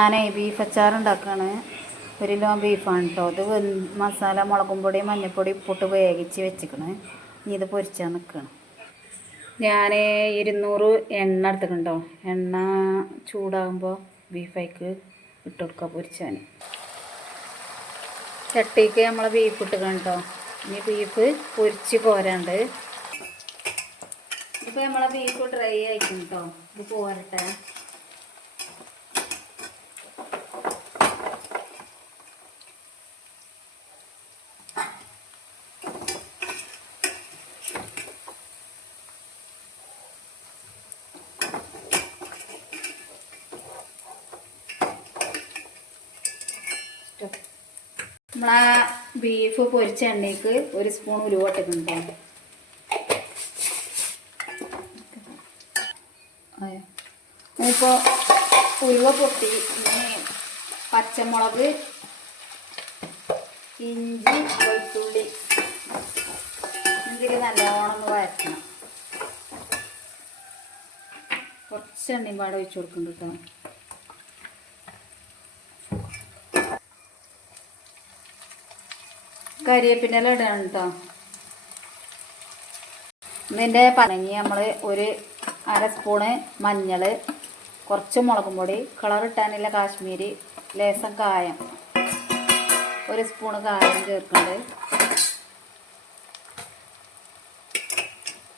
ഞാനേ beef അച്ചാറുണ്ടാക്കുകയാണ്. 1 kilo ബീഫാണ് കേട്ടോ. ഇത് മസാല മുളകും പൊടി മഞ്ഞൾപ്പൊടി ഉപ്പിട്ട് വേവിച്ച് വെച്ചിക്കണ്. ഇനി ഇത് പൊരിച്ചാൽ നിൽക്കണം. ഞാൻ 200 എണ്ണ എടുത്തിട്ടുണ്ടോ. എണ്ണ ചൂടാകുമ്പോൾ ബീഫേക്ക് ഇട്ട് കൊടുക്കുക പൊരിച്ചാൻ. ചട്ടിക്ക് നമ്മളെ ബീഫ് ഇട്ടുക്കണം കേട്ടോ. ഇനി ബീഫ് പൊരിച്ച് പോരാണ്ട്. ഇപ്പോൾ നമ്മളെ ബീഫ് ഡ്രൈ ആയിക്കും കേട്ടോ. ഇത് പോരട്ടെ. നമ്മളാ ബീഫ് പൊരിച്ച എണ്ണയ്ക്ക് 1 സ്പൂൺ ഉലുവ ഇട്ടിട്ടുണ്ട്. ഇപ്പോൾ ഉലുവ പൊട്ടി. പച്ചമുളക്, ഇഞ്ചി, വെളുത്തുള്ളി ഇതിൽ നല്ലോണം ഒന്ന് വഴറ്റണം. കുറച്ച് എണ്ണയും പാടെ ഒഴിച്ചു കൊടുക്കുന്നുണ്ട് കേട്ടോ. കരിവേപ്പിൻ്റെ ഇല ഇടണം കേട്ടോ. ഇതിൻ്റെ പനങ്ങി നമ്മൾ 1/2 സ്പൂണ് മഞ്ഞൾ, കുറച്ച് മുളകും പൊടി, കളർ ഇട്ടാനുള്ള കാശ്മീരി, ലേശം കായം, 1 സ്പൂണ് കായം ചേർക്കുന്നുണ്ട്.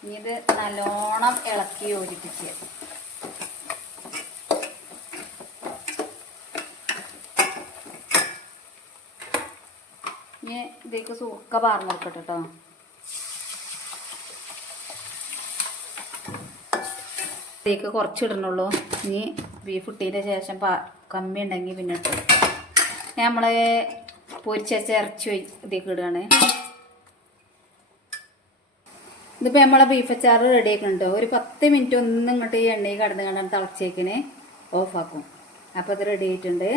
ഇനി ഇത് നല്ലോണം ഇളക്കി യോജിപ്പിച്ച് ഇനി ഇതിലേക്ക് സുക്ക പാർന്ന് കൊടുക്കട്ടെ കേട്ടോ. ഇതിലേക്ക് കുറച്ച് ഇടണുള്ളൂ. ഇനി ബീഫ് ഇട്ടതിന് ശേഷം കമ്മി ഉണ്ടെങ്കിൽ പിന്നെ ഇട്ടു. നമ്മൾ പൊരിച്ച ഇറച്ചി ഇതിലേക്ക് ഇടുകയാണ്. ഇതിപ്പോൾ നമ്മളെ ബീഫ് അച്ചാർ റെഡി ആക്കുന്നുണ്ട്. ഒരു 10 മിനിറ്റ് ഒന്നും ഇങ്ങോട്ട് ഈ എണ്ണയിൽ കടന്ന് കണ്ടാൽ തിളച്ചേക്കിന് ഓഫാക്കും. അപ്പോൾ ഇത് റെഡി ആയിട്ടുണ്ട്.